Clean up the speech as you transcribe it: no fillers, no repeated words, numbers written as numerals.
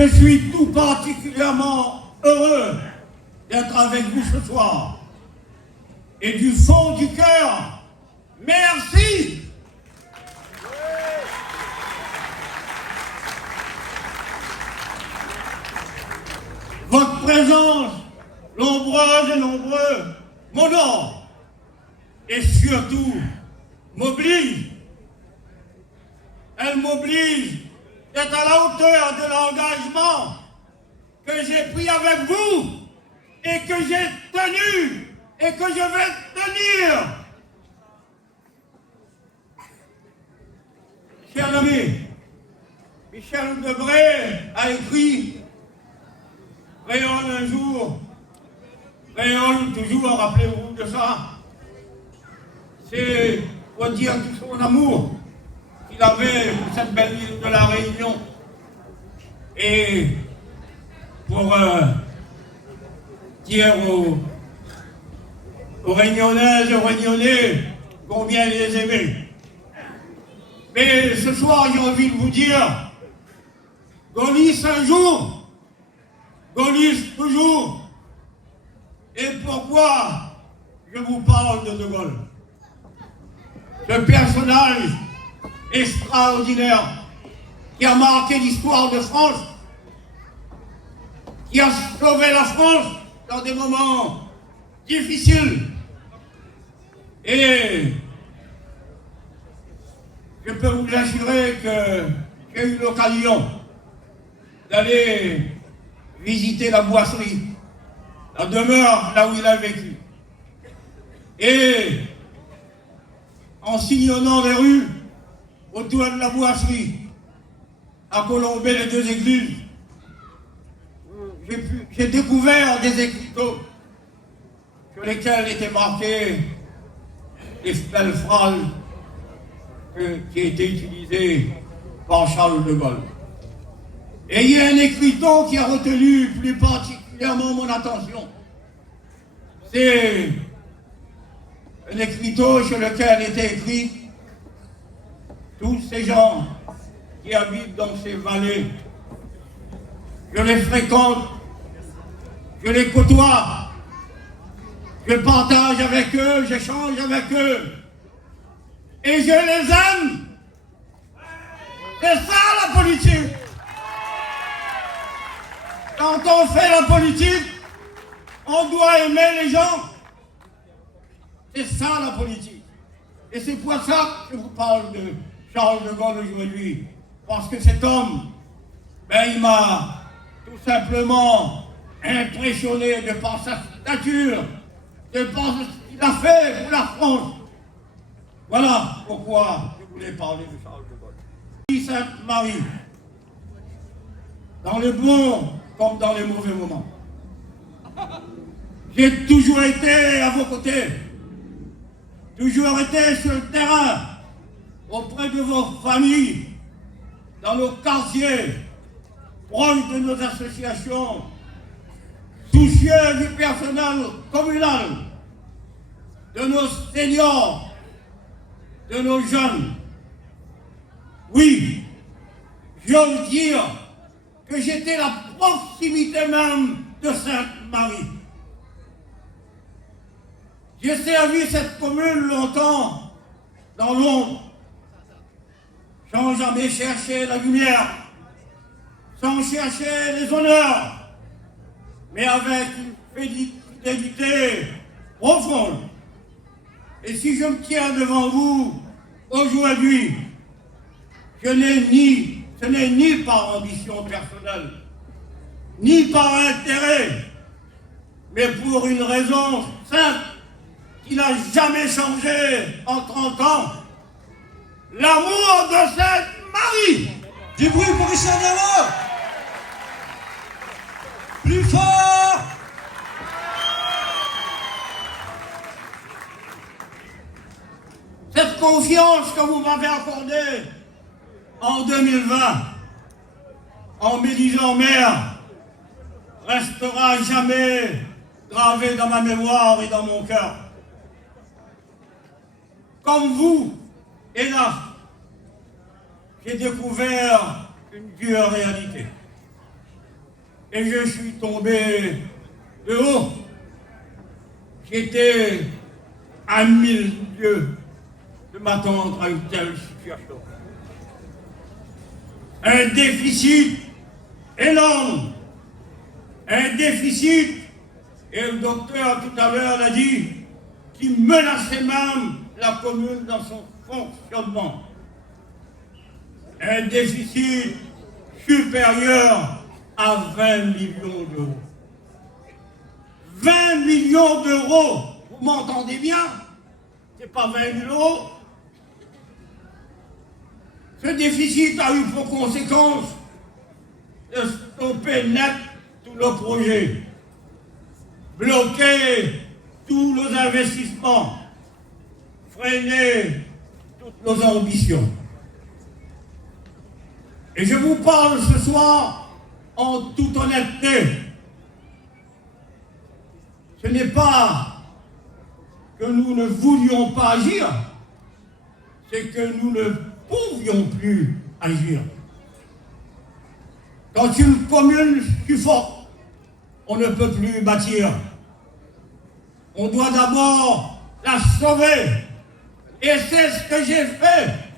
Je suis tout particulièrement heureux d'être avec vous ce soir. Et du fond du cœur, merci. Votre présence, nombreuse et nombreux, m'honore et surtout m'oblige. Elle m'oblige d'être à la hauteur de l'engagement que j'ai pris avec vous et que j'ai tenu et que je vais tenir. Cher ami, Michel Debré a écrit « Rayonne un jour, rayonne toujours », rappelez-vous de ça. C'est pour dire tout son amour qu'il avait pour cette belle ville de La Réunion. Et pour dire aux Réunionnaises et aux Réunionnais combien il les aimait. Mais ce soir, j'ai envie de vous dire, Gaulliste un jour, gaulliste toujours. Et pourquoi je vous parle de De Gaulle? Ce personnage extraordinaire qui a marqué l'histoire de France, qui a sauvé la France dans des moments difficiles. Et je peux vous assurer que j'ai eu l'occasion d'aller visiter la boisserie, la demeure là où il a vécu. Et en sillonnant les rues autour de la boisserie, à Colombey, les deux églises, j'ai découvert des écriteaux sur lesquels étaient marquées les belles phrases qui étaient utilisées par Charles de Gaulle. Et il y a un écriteau qui a retenu plus particulièrement mon attention. C'est un écriteau sur lequel était écrit « Tous ces gens qui habitent dans ces vallées, je les fréquente, je les côtoie, je partage avec eux, j'échange avec eux, et je les aime. » C'est ça la politique. Quand on fait la politique, on doit aimer les gens. C'est ça la politique. Et c'est pour ça que je vous parle de Charles de Gaulle aujourd'hui. Parce que cet homme, il m'a tout simplement impressionné de par sa stature, de par ce qu'il a fait pour la France. Voilà pourquoi je voulais parler de Charles de Gaulle. Sainte-Marie, dans les bons comme dans les mauvais moments. J'ai toujours été à vos côtés, toujours été sur le terrain, auprès de vos familles, dans nos quartiers, proches de nos associations, soucieux du personnel communal, de nos seniors, de nos jeunes. Oui, j'ose dire que j'étais la proximité même de Sainte-Marie. J'ai servi cette commune longtemps dans l'ombre, sans jamais chercher la lumière, sans chercher les honneurs, mais avec une fidélité profonde. Et si je me tiens devant vous aujourd'hui, ce n'est ni par ambition personnelle, ni par intérêt, mais pour une raison simple qui n'a jamais changé en 30 ans, l'amour de Sainte-Marie. Du bruit pour Richard Diamant. Plus fort. Cette confiance que vous m'avez accordée en 2020, en me disant mère, restera jamais gravée dans ma mémoire et dans mon cœur. Comme vous, hélas, j'ai découvert une dure réalité. et je suis tombé de haut. J'étais à 1000 lieues de m'attendre à une telle situation. Un déficit énorme, un déficit, et le docteur tout à l'heure l'a dit, qui menaçait même la commune dans son fonctionnement. Un déficit supérieur à 20 millions d'euros. 20 millions d'euros, vous m'entendez bien? C'est pas 20 000 euros. Ce déficit a eu pour conséquence de stopper net tous nos projets, bloquer tous nos investissements, freiner toutes nos ambitions. Et je vous parle ce soir en toute honnêteté. Ce n'est pas que nous ne voulions pas agir, c'est que nous ne pouvions plus agir. Quand une commune suffoque, on ne peut plus bâtir. On doit d'abord la sauver. Et c'est ce que j'ai fait.